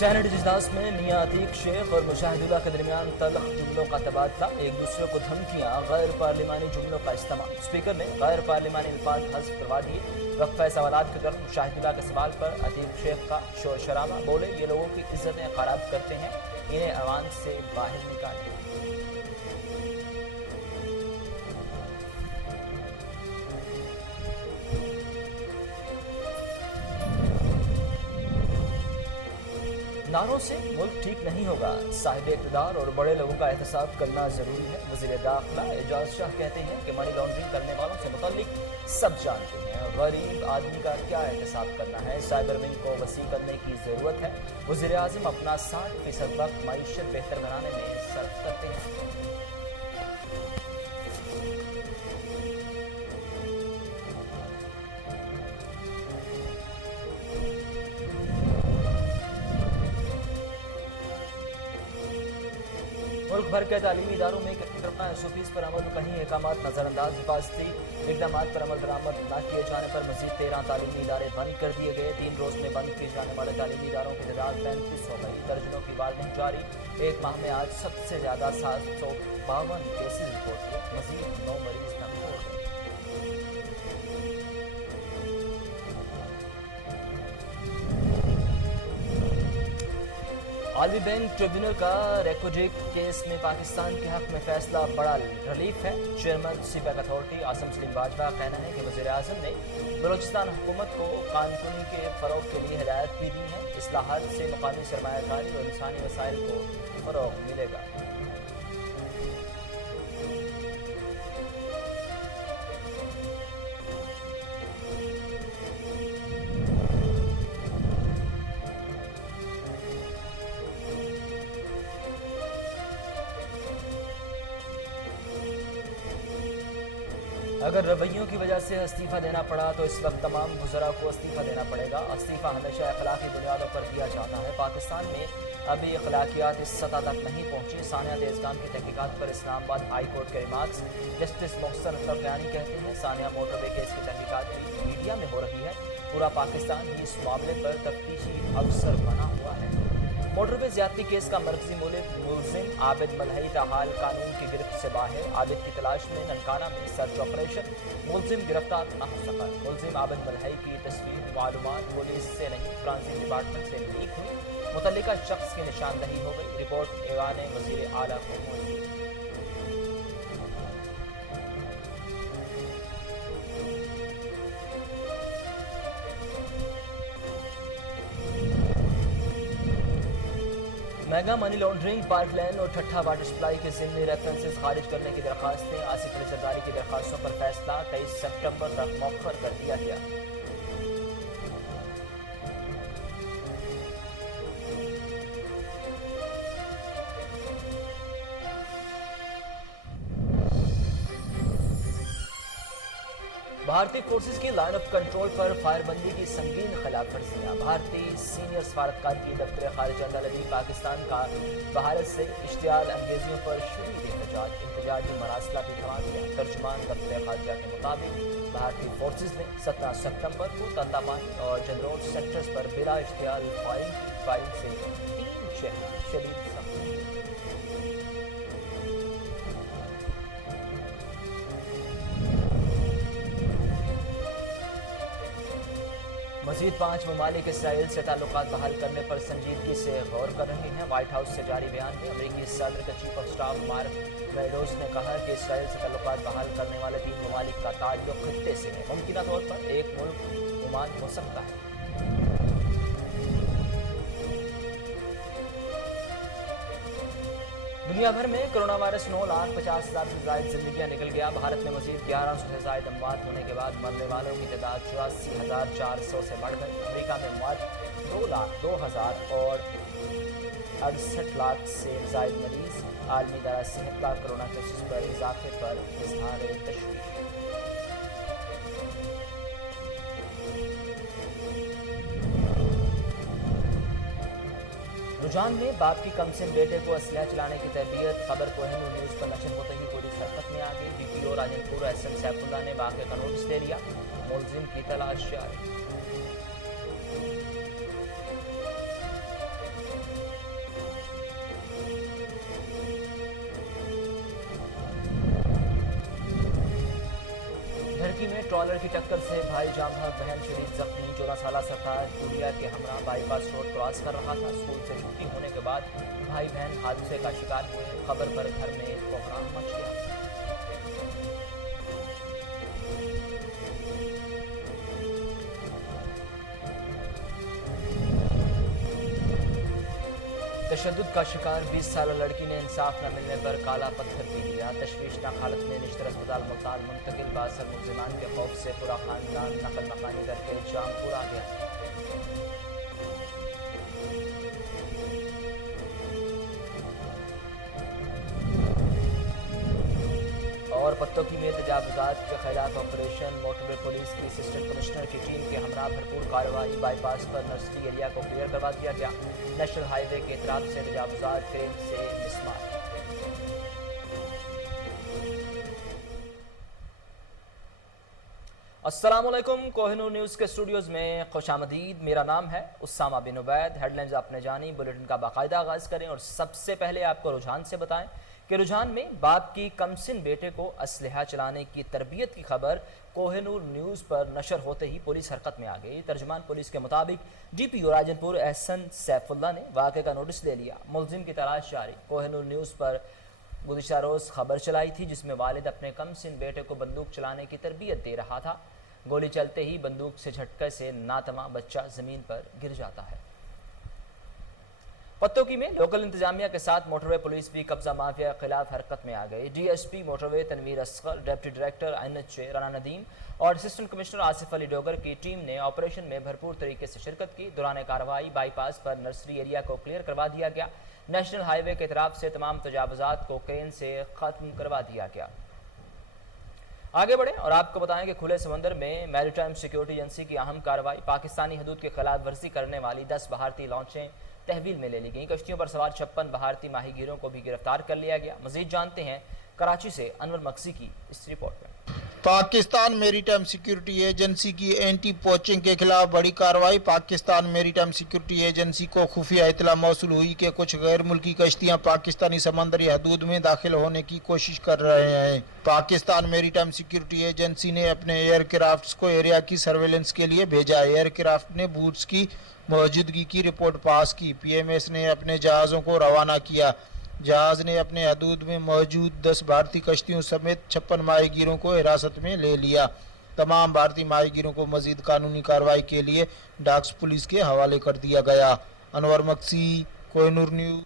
Senate इजलास में मियां अतीक शेख और मुशाहिदुल्लाह के दरमियान तल्ख जुमलों का तबादला, एक दूसरे को धमकियां, गैर पार्लिमानी जुमलों का इस्तेमाल। स्पीकर ने गैर पार्लिमानी अल्फाज हज़फ करवा दिए। वक्फा सवालात के दौरान मुशाहिदुल्लाह के सवाल पर अतीक शेख का शोर शराबा। बोले, ये लोगों की इज्जतें खराब करते हैं, इन्हें अवान से बाहर निकालें। नारों से मुल्क ठीक नहीं होगा, साहिब इक़्तिदार और बड़े लोगों का एहतसाब करना ज़रूरी है। वज़ीर दाखिला एजाज शाह कहते हैं कि मनी लॉन्ड्रिंग करने वालों से मुतल्लिक सब जानते हैं, गरीब आदमी का क्या एहतसाब करना है। साइबर विंग को वसी करने की ज़रूरत है। वज़ीर आज़म अपना 60% वक्त मईशत बेहतर बनाने में सर्फ करते हैं। मुल्क भर के तालीमी इदारों में कोरोना SOPs पर अमल, कहीं अहकामात नज़रअंदाज। हिफाजती इक़दामात पर अमल दरामद न किए जाने पर मज़ीद 13 तालीमी इदारे बंद कर दिए गए। 3 रोज़ में बंद किए जाने वाले तालीमी इदारों की तादाद 35 हो गई। दर्जनों की वार्निंग जारी। एक माह में आज सबसे ज़्यादा 752 केसेज रिपोर्ट हुए। मज़ीद 9 मरीज दम तोड़ गए। आलमी बैंक ट्रिब्यूनल का रेकोजेक केस में पाकिस्तान के हक में फैसला बड़ा रिलीफ है। Chairman CPEC authority Asim Salim Bajwa का कहना है कि वज़ीर आज़म ने बलोचिस्तान हुकूमत को कानूनी के फ़रोग़ के लिए हिदायत भी दी है। इस्लाहात से मकामी सरमायाकारी और इंसानी वसाइल को फ़रोग़ मिलेगा। अगर रवैयों की वजह से इस्तीफ़ा देना पड़ा तो इस वक्त तमाम गुज़रा को इस्तीफ़ा देना पड़ेगा। इस्तीफ़ा हमेशा अखलाकी बुनियादों पर दिया जाता है। पाकिस्तान में अभी अखलाकियात इस सतह तक नहीं पहुँची। सानिया तेज़गाम की तहकीकात पर इस्लामाबाद हाई कोर्ट के रिमार्क्स। जस्टिस मोहसन अख्तर कहते हैं सानिया मोटरवे केस की तहकीकात भी मीडिया में हो रही है। पूरा पाकिस्तान ही इस मामले पर तफ्तीशी अफसर बना हुआ है। मोटरवे ज्यादती केस का मरकजी मुलजिम आबिद मलहई ताहाल कानून की गिरफ्त से बाहर। आबिद की तलाश में ननकाना में सर्च ऑपरेशन, मुलजिम गिरफ्तार न हो सका। मुलजिम आबिद मलहई की तस्वीर मालूमात पुलिस से नहीं, ट्रांजिट डिपार्टमेंट से लीक हुई। मुतल्लिका शख्स की निशानदही हो गई। रिपोर्ट ऐवान वज़ीर आला को मौजूद। मेगा मनी लॉन्ड्रिंग, पाइपलाइन और ठट्ठा वाटर सप्लाई के ज़िमनी रेफरेंसेस खारिज करने की दरखास्तें। आसिफ अली जरदारी की दरखास्तों पर फैसला 23 सितंबर तक मौखर कर दिया गया। भारतीय फोर्सेज की लाइन ऑफ कंट्रोल पर फायरबंदी की संगीन खिलाफ वर्जियां। भारतीय सीनियर सफारतकार की दफ्तर खारिजा तलबी पाकिस्तान का भारत से इश्तियाल अंगेजियों पर शदीद एहतजाजी मरासला भी थमा दिया। तर्जुमान दफ्तर खारिजा के मुताबिक भारतीय फोर्सेज ने 17 सितंबर को तंतापानी और जनरोड सेक्टर्स पर बिला इश्तियाल फायरिंग से 3 शहीद, शदीद जख्मी। मज़ीद 5 ममालिक इसराइल से ताल्लुकात बहाल करने पर संजीदगी से गौर कर रहे हैं। व्हाइट हाउस से जारी बयान में अमरीकी सदर के chief of staff mark meadows ने कहा कि इसराइल से ताल्लुकात बहाल करने वाले 3 ममालिक का ताल्लुक खित्ते से है। मुमकिन तौर पर एक मुल्क ओमान हो सकता है। दुनिया भर में कोरोना वायरस 9,50,000 से ज़ायद जिंदगियां निकल गया। भारत में मज़ीद 1100 से ज़ायद अमवात होने के बाद मरने वालों की तादाद 84,400 से बढ़ गई। अमेरिका में मौत 2,02,000 और 68 लाख से ज़ायद मरीज। आलमी इदारा सेहत का कोरोना केसेस पर इजाफे पर इज़हार तशवीश। रुझान में बाप की कमसिन बेटे को असलहा चलाने की तरबियत। खबर कोहिनूर न्यूज़ पर नशर होते ही पुलिस हरकत में आ गई। DPO राजनपुर SM सैफुल्ला ने वाक़े का नोटिस दे दिया। मुलजिम की तलाश जारी। ट्रॉलर की टक्कर से भाई जाम भाग बहन शदीद जख्मी। 14 साल सरताज गुड़िया के हमरा बाईपास रोड क्रॉस कर रहा था। स्कूल से छुट्टी होने के बाद भाई बहन हादसे का शिकार हुए। खबर पर घर में कोहराम मच गया। तशद्दुद का शिकार 20 साल लड़की ने इंसाफ न मिलने पर काला पत्थर पी लिया। तशवीशनाक हालत में निश्तर अस्पताल मुल्तान मुंतकिल। बासर मुलजिमान के खौफ से पूरा खानदान नकल मकानी करके जामपुर आ गया। और पत्तों की में तजावुजात के खिलाफ ऑपरेशन। मोटरवे पुलिस की असिस्टेंट कमिश्नर की टीम के हमरा भरपूर कार्रवाई। बाईपास पर नर्सरी एरिया को क्लियर करवा दिया गया। नेशनल हाईवे के इतराब से तजावुजात क्रेन से मिसमार। अस्सलामुअलैकुम, कोहिनूर न्यूज़ के स्टूडियोज में खुशामदीद। मेरा नाम है उसामा बिन उबैद। हेडलाइंस आपने जानी, बुलेटिन का बाकायदा आगाज करें और सबसे पहले आपको रुझान से बताएं कि रुझान में बाप की कमसिन बेटे को असलहा चलाने की तरबियत की खबर कोहिनूर न्यूज़ पर नशर होते ही पुलिस हरकत में आ गई। तर्जुमान पुलिस के मुताबिक DPO राजनपुर एहसन सैफुल्ला ने वाक़े का नोटिस ले लिया। मुलजिम की तलाश जारी। कोहिनूर न्यूज़ पर गुज़िश्ता रोज़ खबर चलाई थी जिसमें वालिद अपने कमसिन बेटे को बंदूक चलाने की तरबियत दे रहा था। गोली चलते ही बंदूक से झटके से नातमा बच्चा ज़मीन पर गिर जाता है। पत्तों की में लोकल इंतजामिया के साथ मोटरवे पुलिस भी कब्जा माफिया के खिलाफ हरकत में आ गई। DSP motorway Tanveer Asghar, deputy director NHA Rana Nadeem और असिस्टेंट कमिश्नर आसिफ अली डोगर की टीम ने ऑपरेशन में भरपूर तरीके से शिरकत की। दौरान कार्रवाई बाईपास पर नर्सरी एरिया को क्लियर करवा दिया गया। नेशनल हाईवे के तरफ से तमाम तजावुजात को क्रेन से खत्म करवा दिया गया। आगे बढ़े और आपको बताएं कि खुले समंदर में मैरीटाइम सिक्योरिटी एजेंसी की अहम कार्रवाई। पाकिस्तानी हदूद के खिलाफ वर्जी करने वाली 10 भारतीय लॉन्चें तहवील में ले ली गई। कश्तियों पर सवार 56 भारतीय माहीगीरों को भी गिरफ्तार कर लिया गया। मजीद जानते हैं कराची से अनवर मक्सी की इस रिपोर्ट में। पाकिस्तान मेरीटाइम सिक्योरिटी एजेंसी की एंटी पोचिंग के खिलाफ बड़ी कार्रवाई। पाकिस्तान मेरीटाइम सिक्योरिटी एजेंसी को खुफिया इतला मौसूल हुई कि कुछ गैर मुल्की कश्तियां पाकिस्तानी समंदरी हदूद में दाखिल होने की कोशिश कर रहे हैं। पाकिस्तान मेरीटाइम सिक्योरिटी एजेंसी ने अपने एयरक्राफ्ट को एरिया की सर्वेलेंस के लिए भेजा। एयरक्राफ्ट ने बूट्स की मौजूदगी की रिपोर्ट पास की। PMS ने अपने जहाज़ों को रवाना किया। जहाज ने अपने हदूद में मौजूद 10 भारतीय कश्तियों समेत 56 माहीगीरों को हिरासत में ले लिया। तमाम भारतीय माहीगीरों को मजीद कानूनी कार्रवाई के लिए डाक्स पुलिस के हवाले कर दिया गया। अनवर मक्सी, कोहिनूर न्यूज़।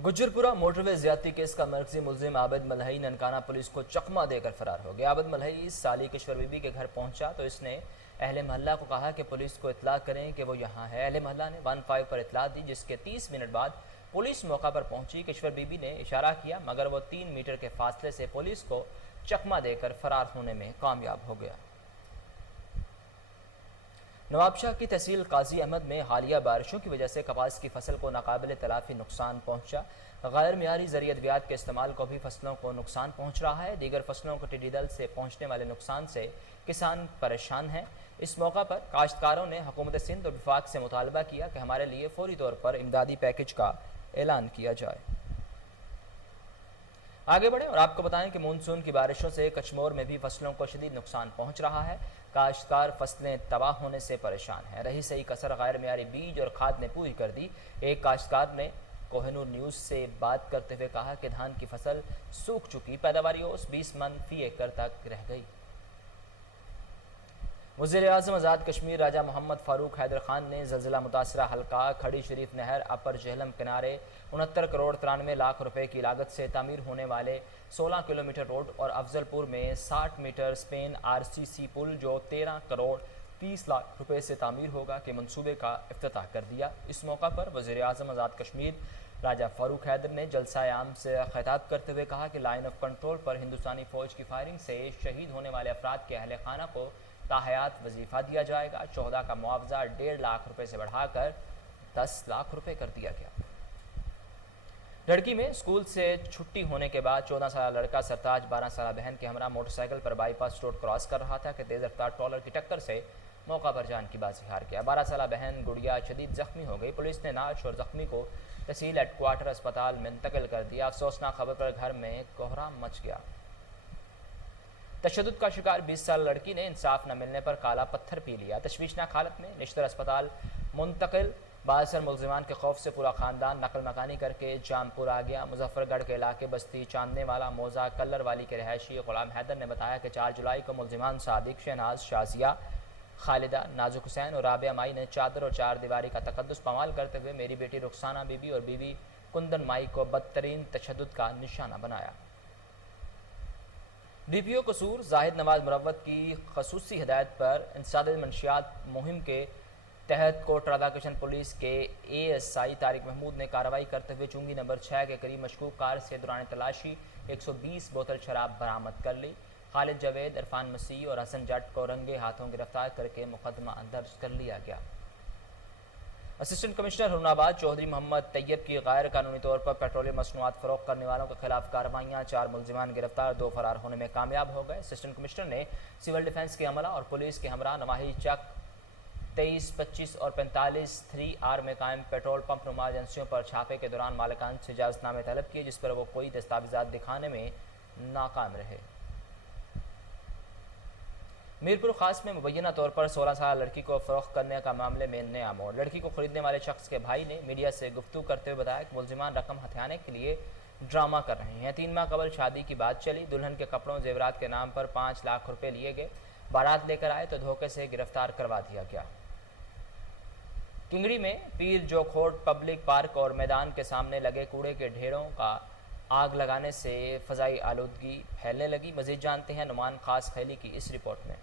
गुज्जरपुरा मोटरवे ज्यादती केस का मरकजी मुलजिम आबिद मलहई ननकाना पुलिस को चकमा देकर फरार हो गया। आबिद मलहई साली किश्वर बीबी के घर पहुंचा तो इसने अहले महल्ला को कहा कि पुलिस को इतला करें कि वो यहाँ है। अहले महल्ला ने 15 पर इतला दी, जिसके 30 मिनट बाद पुलिस मौका पर पहुंची। किश्वर बीबी ने इशारा किया मगर वो 3 मीटर के फासले से पुलिस को चकमा देकर फरार होने में कामयाब हो गया। नवाबशाह की तहसील काजी अहमद में हालिया बारिशों की वजह से कपास की फसल को नाकाबिले तलाफी नुकसान पहुंचा। गैर मियारी ज़रिए अद्वियात के इस्तेमाल को भी फसलों को नुकसान पहुंच रहा है। दीगर फसलों को टिड्डी दल से पहुंचने वाले नुकसान से किसान परेशान हैं। इस मौका पर काश्तकारों ने हुकूमत सिंध और विफाक से मुतालबा किया कि हमारे लिए फौरी तौर पर इमदादी पैकेज का ऐलान किया जाए। आगे बढ़े और आपको बताएं कि मानसून की बारिशों से कचमोर में भी फसलों को शदीद नुकसान पहुंच रहा है। काश्तकार फसलें तबाह होने से परेशान है। रही सही कसर गैर मियारी बीज और खाद ने पूरी कर दी। एक काश्तकार ने कोहिनूर न्यूज़ से बात करते हुए कहा कि धान की फसल सूख चुकी, पैदावारी औसत 20 मन फी एकड़ तक रह गई। वज़ीर-ए-आज़म आज़ाद कश्मीर राजा मोहम्मद फारूक हैदर खान ने ज़लज़ला मुतासरा हल्का खड़ी शरीफ नहर अपर जहलम किनारे 69 करोड़ 93 लाख रुपए की लागत से तामीर होने वाले 16 किलोमीटर रोड और अफजलपुर में 60 मीटर स्पेन RCC पुल जो 13 करोड़ 30 लाख रुपए से तामीर होगा के मंसूबे का इफ्तिताह कर दिया। इस मौका पर वज़ीर-ए-आज़म आज़ाद कश्मीर राजा फारूक हैदर ने जलसा आम से खिताब करते हुए कहा कि लाइन ऑफ कंट्रोल पर हिंदुस्तानी फौज की फायरिंग से शहीद होने वाले अफराद के अहले खाना को ताहयात वजीफा दिया जाएगा। 14 का मुआवजा 1.5 लाख रुपए से बढ़ाकर 10 लाख रुपए कर दिया गया। लड़की में स्कूल से छुट्टी होने के बाद 14 साल लड़का सरताज 12 साल बहन के हमरा मोटरसाइकिल पर बाईपास रोड क्रॉस कर रहा था कि तेज रफ्तार ट्रॉलर की टक्कर से मौका पर जान की बाजी हार गया। 12 साल बहन गुड़िया शदीद जख्मी हो गई। पुलिस ने नाश और जख्मी को तहसील हेडक्वार्टर अस्पताल में इंतकिल कर दिया। अफसोसनाक खबर पर घर में कोहराम मच गया। तशद्दुद का शिकार 20 साल लड़की ने इंसाफ न मिलने पर काला पत्थर पी लिया। तशवीशनाक हालत में निश्तर अस्पताल मुंतकिल। बासर मुलजिमान के खौफ से पूरा खानदान नकल मकानी करके जामपुर आ गया। मुजफ्फरगढ़ के इलाके बस्ती चांदने वाला मौजा कल्लर वाली के रहायशी गुलाम हैदर ने बताया कि 4 जुलाई को मुलजिमान सादिक, शहनाज, शाजिया, खालिदा, नाजुक हुसैन और राबिया माई ने चादर और 4 दीवारी का तकद्दुस पमाल करते हुए मेरी बेटी रुखसाना बीबी और बीबी कुंदन माई को बदतरीन तशद्दुद का निशाना बनाया। DPO कसूर जाहिद नवाज मुरव्वत की खसूसी हिदायत पर इंसाद मंशियात मुहिम के तहत कोट राधाकृष्ण पुलिस के ASI तारिक महमूद ने कार्रवाई करते हुए चुंगी नंबर 6 के करीब मशकूक कार से दौरान तलाशी 120 बोतल शराब बरामद कर ली। खालिद जावेद, इरफान मसीह और हसन जट को रंगे हाथों गिरफ्तार करके मुकदमा दर्ज कर लिया गया। असिस्टेंट कमिश्नर हुरनाबाद चौधरी मोहम्मद तैयब की गैर कानूनी तौर पर पेट्रोलियम मसनूआत फरोख्त करने वालों के खिलाफ कार्रवाइयाँ। 4 मुलजिमान गिरफ्तार, 2 फरार होने में कामयाब हो गए। असिस्टेंट कमिश्नर ने सिविल डिफेंस के अमला और पुलिस के हमरा नवाही चक 23, 25 और 45 3R में कायम पेट्रोल पंप नुमा एजेंसियों पर छापे के दौरान मालिकान से इजाजतनामे तलब किए, जिस पर वो कोई दस्तावेजात दिखाने में नाकाम रहे। मीरपुर खास में मुबैना तौर पर 16 साल लड़की को फरोख्त करने का मामले में नया मोड़। लड़की को खरीदने वाले शख्स के भाई ने मीडिया से गुफ्तगू करते हुए बताया कि मुलजिमान रकम हथियाने के लिए ड्रामा कर रहे हैं। 3 माह कबल शादी की बात चली। दुल्हन के कपड़ों जेवरात के नाम पर 5 लाख रुपए लिए गए। बारात लेकर आए तो धोखे से गिरफ्तार करवा दिया गया। किंगड़ी में पीर जोखोट पब्लिक पार्क और मैदान के सामने लगे कूड़े के ढेरों का आग लगाने से फ़ज़ाई आलूदगी फैलने लगी। मज़ीद जानते हैं नुमान खास खैली की इस रिपोर्ट में।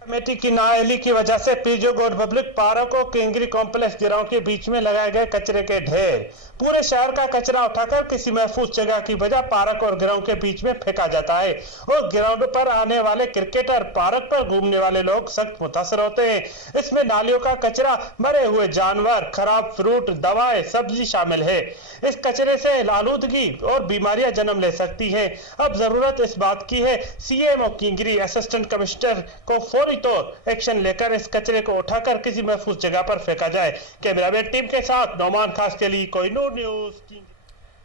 कमेटी की नाअहली की वजह से पीरजोखोट पब्लिक पार्क और किंगरी कॉम्प्लेक्स गिरोह के बीच में लगाए गए कचरे के ढेर। पूरे शहर का कचरा उठाकर किसी महफूज जगह की बजाय पार्क और गिरोह के बीच में फेंका जाता है और ग्राउंड पर आने वाले क्रिकेटर, पार्क पर घूमने वाले लोग सख्त मुतासर होते हैं। इसमें नालियों का कचरा, मरे हुए जानवर, खराब फ्रूट, दवाएं, सब्जी शामिल है। इस कचरे से आलूदगी और बीमारियां जन्म ले सकती हैं। अब जरूरत इस बात की है CMO किंगरी असिस्टेंट कमिश्नर को फौरी तौर एक्शन लेकर इस कचरे को उठाकर किसी महफूज जगह पर फेंका जाए। कैमरामैन टीम के साथ नौमान खास के लिए कोहिनूर न्यूज़।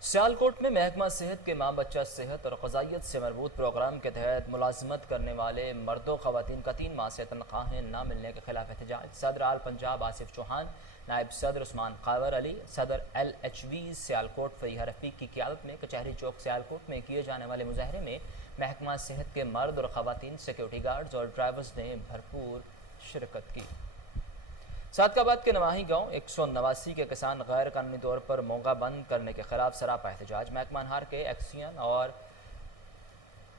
सियालकोट में महकमा सेहत के माँ बच्चा सेहत और ग़िज़ाइयत से मरबूत प्रोग्राम के तहत मुलाजमत करने वाले मर्दों ख़वातीन का 3 माह से तनख्वाहें न मिलने के खिलाफ एहतजाज। सदर आल पंजाब आसिफ चौहान, नायब सदर उस्मान कावर अली, सदर LHV सियालकोट फरीहा रफीक की क़यादत में कचहरी चौक सियालकोट में किए जाने वाले मुजाहरे में महकमा सेहत के मर्द और ख़वातीन, सिक्योरिटी गार्ड्स और ड्राइवर्स ने भरपूर शिरकत की। सादकाबाद के नवाही गांव 189 के किसान गैर कानूनी तौर पर मोगा बंद करने के खिलाफ सरापा एहतजाज। महकमा हार के एक्सियन और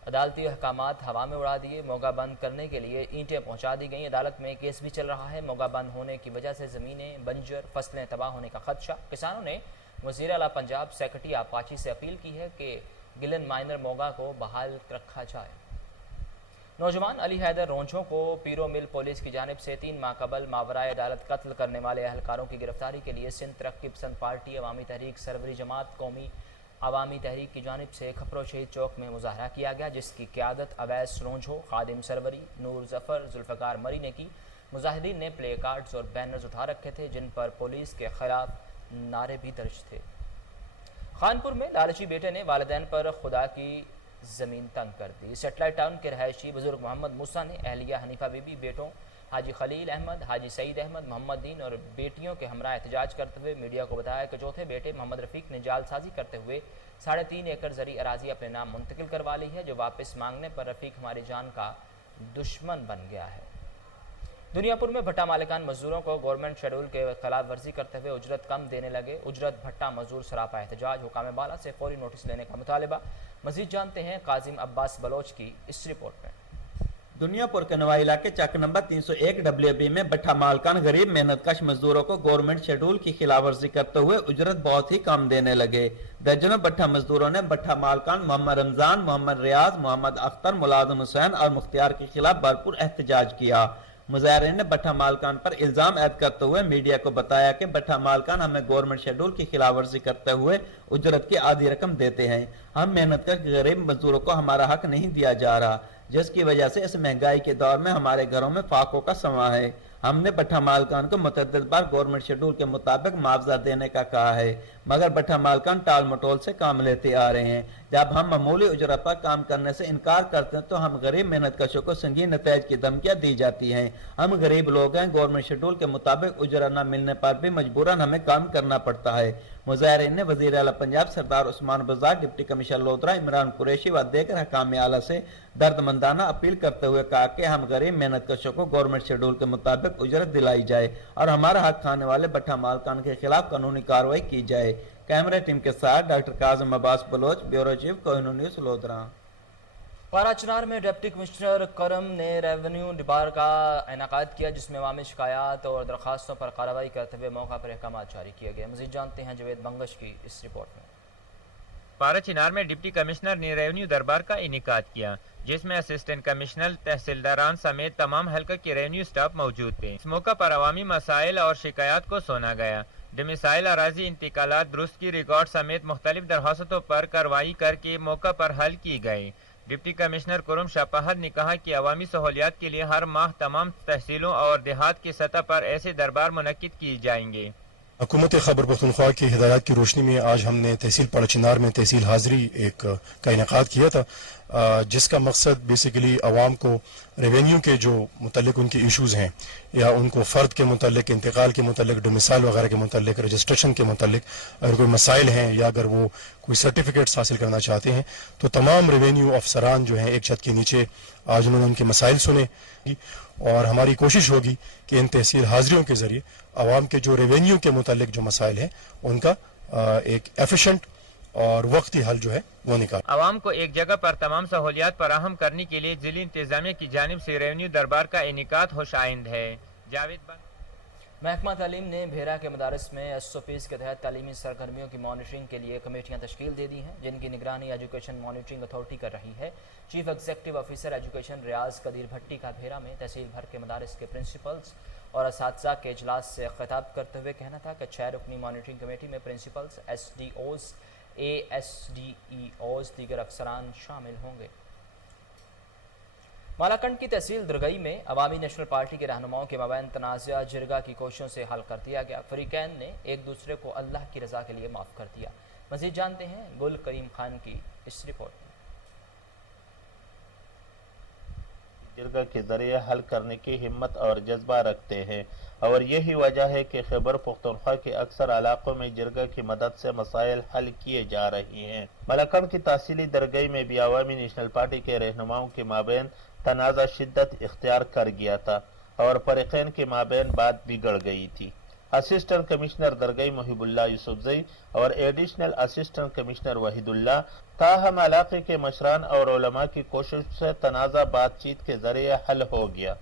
अदालती अहकामात हवा में उड़ा दिए। मोगा बंद करने के लिए ईंटें पहुंचा दी गई। अदालत में केस भी चल रहा है। मोगा बंद होने की वजह से ज़मीनें बंजर, फसलें तबाह होने का खदशा। किसानों ने वज़ीर आला पंजाब सेक्रेटरी आपाची से अपील की है कि गिलन माइनर मोगा को बहाल रखा जाए। नौजवान अली हैदर रोंझों को पीरो मिल पुलिस की जानिब से 3 माह कबल मावराए अदालत कत्ल करने वाले अहलकारों की गिरफ्तारी के लिए सिंध तरक्की पसंद पार्टी, अवामी तहरीक सरवरी जमात, कौमी अवामी तहरीक की जानिब से खपरो शहीद चौक में मुजाहरा किया गया, जिसकी क़यादत अवैस रोंझो, खादिम सरवरी, नूर जफ़र, जुल्फ़कार मरी ने की। मुजाहिदीन ने प्ले कार्ड्स और बैनर्स उठा रखे थे जिन पर पुलिस के खिलाफ नारे भी दर्ज थे। खानपुर में लालची बेटे ने वालिदैन पर खुदा की ज़मीन तंग कर दी। सेटेलाइट टाउन के रहायशी बुजुर्ग मोहम्मद मूसा ने अहलिया हनीफा बीबी, बेटों हाजी खलील अहमद, हाजी सईद अहमद, मोहम्मद दीन और बेटियों के हमरा एहतजाज करते हुए मीडिया को बताया कि चौथे बेटे मोहम्मद रफ़ीक ने जालसाजी करते हुए 3.5 एकड़ ज़री अराजी अपने नाम मुंतकिल करवा ली है, जो वापस मांगने पर रफ़ीक हमारी जान का दुश्मन बन गया है। दुनियापुर में भट्टा मालिकान मजदूरों को गवर्नमेंट शेड्यूल के खिलाफ वर्जी करते हुए उजरत कम देने लगे। उजरत भट्टा मजदूर सरापा एहतजाज, हुकाम बाला से फौरी नोटिस लेने का मुतालिबा। मजीद जानते हैं काजिम अब्बास बलोच की इस रिपोर्ट में। दुनियापुर के नवा इलाके चक नंबर 301 WB में भट्टा मालकान गरीब मेहनत कश मजदूरों को गवर्नमेंट शेड्यूल की खिलाफ वर्जी करते हुए उजरत बहुत ही कम देने लगे। दर्जनों भट्टा मजदूरों ने भट्टा मालकान मोहम्मद रमजान, मोहम्मद रियाज, मोहम्मद अख्तर, मुलाजिम हुसैन और मुख्तियार के खिलाफ भरपूर एहतजाज किया। मुजाहिरीन ने भट्टा मालकान पर इल्जाम ऐद करते हुए मीडिया को बताया कि भट्टा मालकान हमें गवर्नमेंट शेड्यूल की खिलाफ वर्जी करते हुए उजरत की आधी रकम देते हैं। हम मेहनत कर गरीब मजदूरों को हमारा हक नहीं दिया जा रहा। جس کی وجہ سے اس مہنگائی کے دور میں ہمارے گھروں میں فاقوں کا سما ہے۔ ہم نے بٹھا مالکان کو متعدد بار گورنمنٹ شیڈول کے مطابق معاوضہ دینے کا کہا ہے، مگر بٹھا مالکان ٹال مٹول سے کام لیتے آ رہے ہیں۔ جب ہم معمولی اجرت پر کام کرنے سے انکار کرتے ہیں تو ہم غریب محنت کشوں کو سنگین نتائج کی دھمکیاں دی جاتی ہیں۔ ہم غریب لوگ ہیں، گورنمنٹ شیڈول کے مطابق اجرت نہ ملنے پر بھی مجبوراً ہمیں کام کرنا پڑتا ہے۔ مظاہرین نے وزیر اعلیٰ پنجاب سردار عثمان بزدار، ڈپٹی کمشنر لودھرا عمران قریشی و دیگر حکام اعلیٰ سے درد مندانہ اپیل کرتے ہوئے کہا کہ ہم غریب محنت کشوں کو گورنمنٹ شیڈول کے مطابق اجرت دلائی جائے اور ہمارا حق کھانے والے بٹھا مالکان کے خلاف قانونی کارروائی کی جائے۔ کیمرہ ٹیم کے ساتھ ڈاکٹر کاظم عباس Baloch, bureau chief, Koh Noor news, Lodhra. پارا چنار میں ڈپٹی کمشنر کرم نے ریونیو ڈبار کا انعقاد کیا، جس میں عوامی شکایات اور درخواستوں پر کارروائی کرتے ہوئے موقع پر احکامات جاری کیے گئے۔ مزید جانتے ہیں جاوید بنگش کی اس رپورٹ میں۔ پارا چنار میں ڈپٹی کمشنر نے ریونیو دربار کا انعقاد کیا، جس میں اسسٹنٹ کمشنر، تحصیلداران سمیت تمام حلقہ کے ریونیو سٹاف موجود تھے۔ اس موقع پر عوامی مسائل اور شکایات کو سنا گیا۔ ڈومیسائل اراضی انتقالات درست کی ریکارڈ سمیت مختلف درخواستوں پر کارروائی کر کے موقع پر حل کی گئی۔ ڈپٹی کمشنر کرم شاپہر نے کہا کہ عوامی سہولیات کے لیے ہر ماہ تمام تحصیلوں اور دیہات کی سطح پر ایسے دربار منعقد کیے جائیں گے۔ حکومت خیبر پختونخوا کی ہدایات کی روشنی میں آج ہم نے تحصیل پارا چنار میں تحصیل حاضری کا انعقاد کیا تھا، جس کا مقصد بیسیکلی عوام کو ریونیو کے جو متعلق ان کے ایشوز ہیں یا ان کو فرد کے متعلق، انتقال کے متعلق، ڈومیسائل وغیرہ کے متعلق، رجسٹریشن کے متعلق اگر کوئی مسائل ہیں یا اگر وہ کوئی سرٹیفکیٹس حاصل کرنا چاہتے ہیں تو تمام ریونیو افسران جو ہیں ایک چھت کے نیچے آج انہوں نے ان کے مسائل سنے، اور ہماری کوشش ہوگی کہ ان تحصیل حاضریوں کے ذریعے عوام کے جو ریونیو کے متعلق جو مسائل ہیں ان کا ایک ایفیشنٹ اور وقتی حل جو ہے وہ نکال۔ عوام کو ایک جگہ پر تمام سہولیات فراہم کرنے کے لیے ضلعی انتظامیہ کی جانب سے ریونیو دربار کا انعقاد ہوش آئند ہے۔ جاوید محکمہ تعلیم نے بھیرا کے مدارس میں SOPs کے تحت تعلیمی سرگرمیوں کی مانیٹرنگ کے لیے کمیٹیاں تشکیل دے دی ہیں، جن کی نگرانی ایجوکیشن مانیٹرنگ اتھارٹی کر رہی ہے۔ چیف ایگزیکٹو آفیسر ایجوکیشن ریاض قدیر بھٹی کا بھیرا میں تحصیل بھر کے مدارس کے پرنسپلز اور اساتذہ کے اجلاس سے خطاب کرتے ہوئے کہنا تھا کہ 6 رکنی مانیٹرنگ کمیٹی میں پرنسپلز، SDOs، ASDEOs، دیگر افسران شامل ہوں گے۔ مالاکنڈ کی تحصیل درگئی میں عوامی نیشنل پارٹی کے رہنماؤں کے مابین تنازع جرگہ کی کوششوں سے حل کر دیا گیا۔ فریقین نے ایک دوسرے کو اللہ کی رضا کے لیے معاف کر دیا۔ مزید جانتے ہیں گل کریم خان کی اس رپورٹ میں۔ جرگہ کے ذریعے حل کرنے کی ہمت اور جذبہ رکھتے ہیں، اور یہی وجہ ہے کہ خیبر پختونخوا کے اکثر علاقوں میں جرگہ کی مدد سے مسائل حل کیے جا رہی ہیں۔ مالاکنڈ کی تحصیلی درگئی میں بھی عوامی نیشنل پارٹی کے رہنماؤں کے مابین تنازع شدت اختیار کر گیا تھا اور فریقین کے مابین بات بگڑ گئی تھی۔ اسسٹنٹ کمشنر درگئی محب اللہ یوسفزئی اور ایڈیشنل اسسٹنٹ کمشنر وحید اللہ تاہم علاقے کے مشران اور علماء کی کوشش سے تنازع بات چیت کے ذریعے حل ہو گیا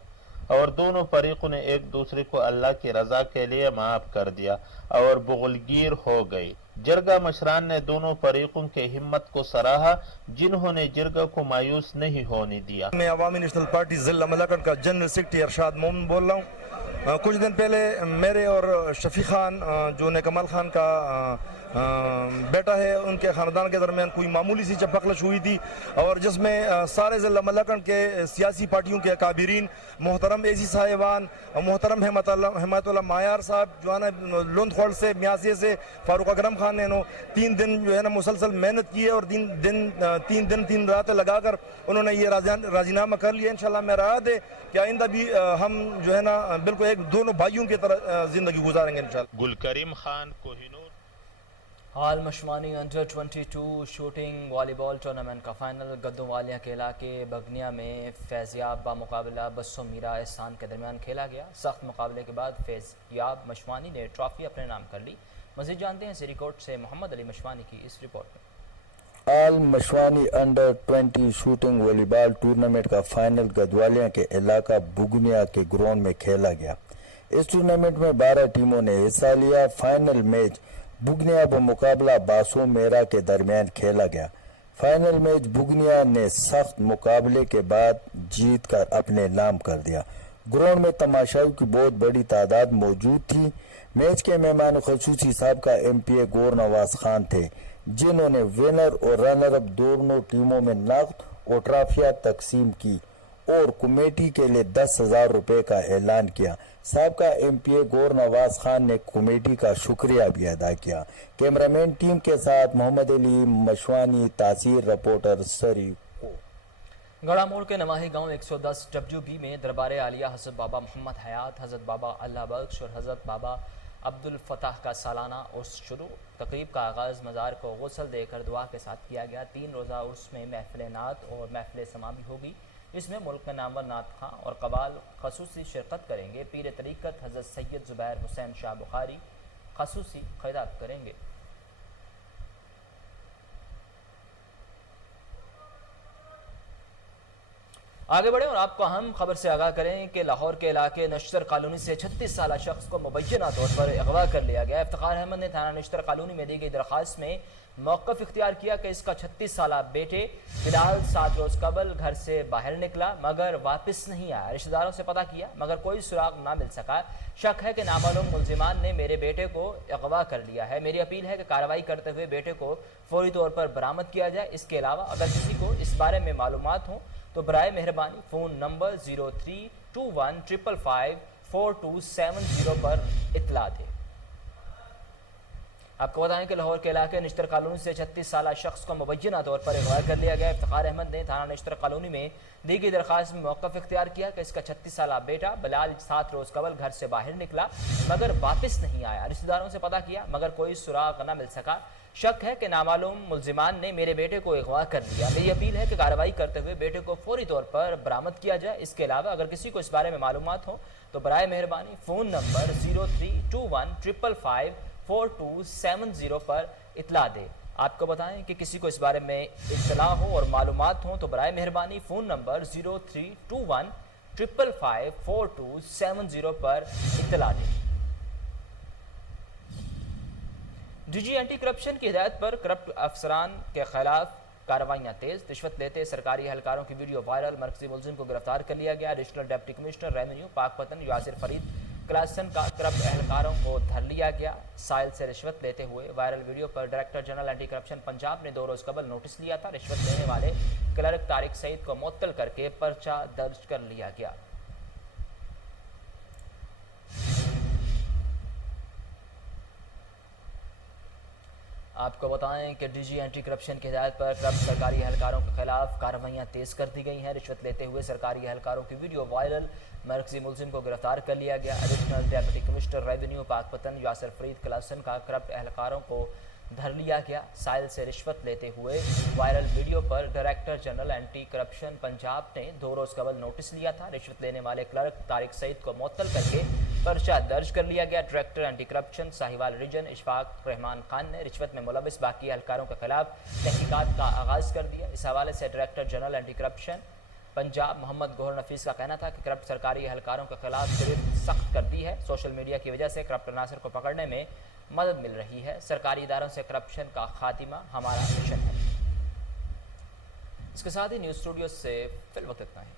اور دونوں فریقوں نے ایک دوسرے کو اللہ کی رضا کے لیے معاف کر دیا اور بغلگیر ہو گئی۔ جرگہ مشران نے دونوں فریقوں کے ہمت کو سراہا، جنہوں نے جرگہ کو مایوس نہیں ہونے دیا۔ میں عوامی نیشنل پارٹی ضلع مالاکنڈ کا جنرل سیکرٹری ارشاد مومن بول رہا ہوں۔ کچھ دن پہلے میرے اور شفیق خان جو نے کمال خان کا بیٹا ہے، ان کے خاندان کے درمیان کوئی معمولی سی چپکلش ہوئی تھی، اور جس میں سارے ضلع مالاکنڈ کے سیاسی پارٹیوں کے اکابرین، محترم ایسی صاحبان، محترم حمایت اللہ معیار صاحب جو ہے نا لند خورد سے، میاسے سے، فاروق اکرم خان نے 3 دن جو ہے نا مسلسل محنت کی ہے اور 3 راتیں لگا کر انہوں نے یہ راضی نامہ کر لیا۔ انشاءاللہ میرا عہد ہے کہ آئندہ بھی ہم جو ہے نا بالکل ایک دونوں بھائیوں کی طرح زندگی گزاریں گے انشاءاللہ۔ گل کریم خان، کوہ نور۔ حال مشوانی انڈر 22 شوٹنگ والی بال ٹورنامنٹ کا فائنل گدوں والیاں کے علاقے بگنیا میں فیضیاب بمقابلہ بسو میرا احسان کے درمیان کھیلا گیا۔ سخت مقابلے کے بعد فیضیاب مشوانی نے ٹرافی اپنے نام کر لی۔ مزید جانتے ہیں سری کوٹ سے محمد علی مشوانی کی اس رپورٹ میں۔ آل مشوانی انڈر 20 شوٹنگ والی بال ٹورنامنٹ کا فائنل گدوالیاں کے علاقہ بگنیا کے گراؤنڈ میں کھیلا گیا۔ اس ٹورنامنٹ میں 12 ٹیموں نے حصہ لیا۔ فائنل میچ بگنیا بمقابلہ باسو میرا کے درمیان کھیلا گیا۔ فائنل میچ بگنیا نے سخت مقابلے کے بعد جیت کر اپنے نام کر دیا۔ گراؤنڈ میں تماشائیوں کی بہت بڑی تعداد موجود تھی۔ میچ کے مہمان خصوصی سابقہ MPA گور نواز خان تھے۔ जिन्होंने विनर और रनर अप दोनों टीमों में नकद और ट्रॉफियां तकसीम की और कमेटी के लिए 10,000 रुपए का ऐलान किया। साबका एमपीए गौर नवाज खान ने कमेटी का शुक्रिया भी अदा किया। कैमरामैन टीम के साथ मोहम्मद अली मशवानी, तासीर रिपोर्टर सरी। गड़ा मोड़ के नवाही गांव 110 WB में दरबार आलिया हज़रत बाबा मोहम्मद हयात, हज़रत बाबा अल्लाह बख्श और हज़रत बाबा अब्दुल फताह का सालाना उर्स शुरू। तकरीब का आगाज़ मज़ार को गुस्ल देकर दुआ के साथ किया गया। 3 रोज़ा उर्स में महफिल नात और महफिल समा भी होगी। इसमें मुल्क के नामवर नात खां और कबाल खसूसी शिरकत करेंगे। पीर तरीक़त हज़रत सैयद ज़ुबैर हुसैन शाह बुखारी खसूसी क़यादत करेंगे। आगे बढ़े और आपको अहम खबर से आगाह करें कि लाहौर के इलाके नश्तर कॉलोनी से 36 साल शख्स को मुबैना तौर पर अगवा कर लिया गया। इफ्तिखार अहमद ने थाना नश्तर कॉलोनी में दी गई दरख्वास्त में मौक़िफ़ इख्तियार किया कि इसका 36 साल बेटे बिलाल 7 रोज़ कबल घर से बाहर निकला मगर वापस नहीं आया। रिश्तेदारों से पता किया मगर कोई सुराग ना मिल सका। शक है कि नामालूम मुलजिमान ने मेरे बेटे को अगवा कर लिया है। मेरी अपील है कि कार्रवाई करते हुए बेटे को फौरी तौर पर बरामद किया जाए। इसके अलावा अगर किसी को इस बारे में मालूमात हों तो बराए मेहरबानी फ़ोन नंबर 0321554270 पर इत्तला दें। आपको बताएं कि लाहौर के इलाके नश्तर कॉलोनी से 36 साल शख्स को मुबैना तौर पर अगवा कर लिया गया। इफ्तिखार अहमद ने थाना नश्तर कॉलोनी में दी गई दरख्वास्त में मौक़िफ़ इख्तियार किया कि इसका 36 साल बेटा बिलाल 7 रोज़ कबल घर से बाहर निकला मगर वापस नहीं आया। रिश्तेदारों से पता किया मगर कोई सुराग न मिल सका। शक है कि नामालूम मुलजिमान ने मेरे बेटे को अगवा कर लिया। मेरी अपील है कि कार्रवाई करते हुए बेटे को फौरी तौर पर बरामद किया जाए। इसके अलावा अगर किसी को इस बारे में मालूमात हो तो बराए मेहरबानी फ़ोन नंबर 0321554270 पर इत्तला दे। आपको बताएं कि किसी को इस बारे में इत्तला हो और मालूमात हो तो बराए मेहरबानी फ़ोन नंबर 0321554270 पर इत्तला दे। डीजी एंटी करप्शन की हिदायत पर करप्ट अफसरान के खिलाफ कार्रवाइयाँ तेज। रिश्वत लेते सरकारी एहलकारों की वीडियो वायरल। मरकजी मुलजिम को गिरफ्तार कर लिया गया। Additional deputy commissioner revenue Pakpattan Yasir Farid Klaasen का करप्ट एहलकारों को धर लिया गया। साइल से रिश्वत लेते हुए वायरल वीडियो पर director general anti corruption Punjab ने 2 रोज़ कबल नोटिस लिया था। रिश्वत लेने वाले क्लर्क तारिक सईद को मुअत्तल करके पर्चा दर्ज कर लिया गया। आपको बताएं कि डीजी एंटी करप्शन की हिदायत पर करप्ट सरकारी एहलकारों के खिलाफ कार्रवाइयाँ तेज़ कर दी गई हैं। रिश्वत लेते हुए सरकारी एहलकारों की वीडियो वायरल। मरकजी मुलजिम को गिरफ्तार कर लिया गया। Additional deputy commissioner revenue Pakpattan Yasir Farid Klaasen का करप्ट एहलकारों को धर लिया गया। साइल से रिश्वत लेते हुए वायरल वीडियो पर director general anti corruption Punjab ने 2 रोज़ कबल नोटिस लिया था। रिश्वत लेने वाले क्लर्क तारिक सईद को मुअत्तल करके पर्चा दर्ज कर लिया गया। Director anti corruption Sahiwal region Ishfaq Rehman Khan ने रिश्वत में मुलविस बाकी एहलकारों के खिलाफ तहकीकात का आगाज़ कर दिया। इस हवाले से director general anti corruption Punjab Mohammad Gohar Nafees का कहना था कि करप्ट सरकारी एहलकारों के खिलाफ गिरफ्त सख्त कर दी है। सोशल मीडिया की वजह से करप्ट अनासर को पकड़ने में मदद मिल रही है। सरकारी इदारों से करप्शन का खात्मा हमारा मिशन है। इसके साथ ही न्यूज़ स्टूडियो से फिल वक्त इतना ही।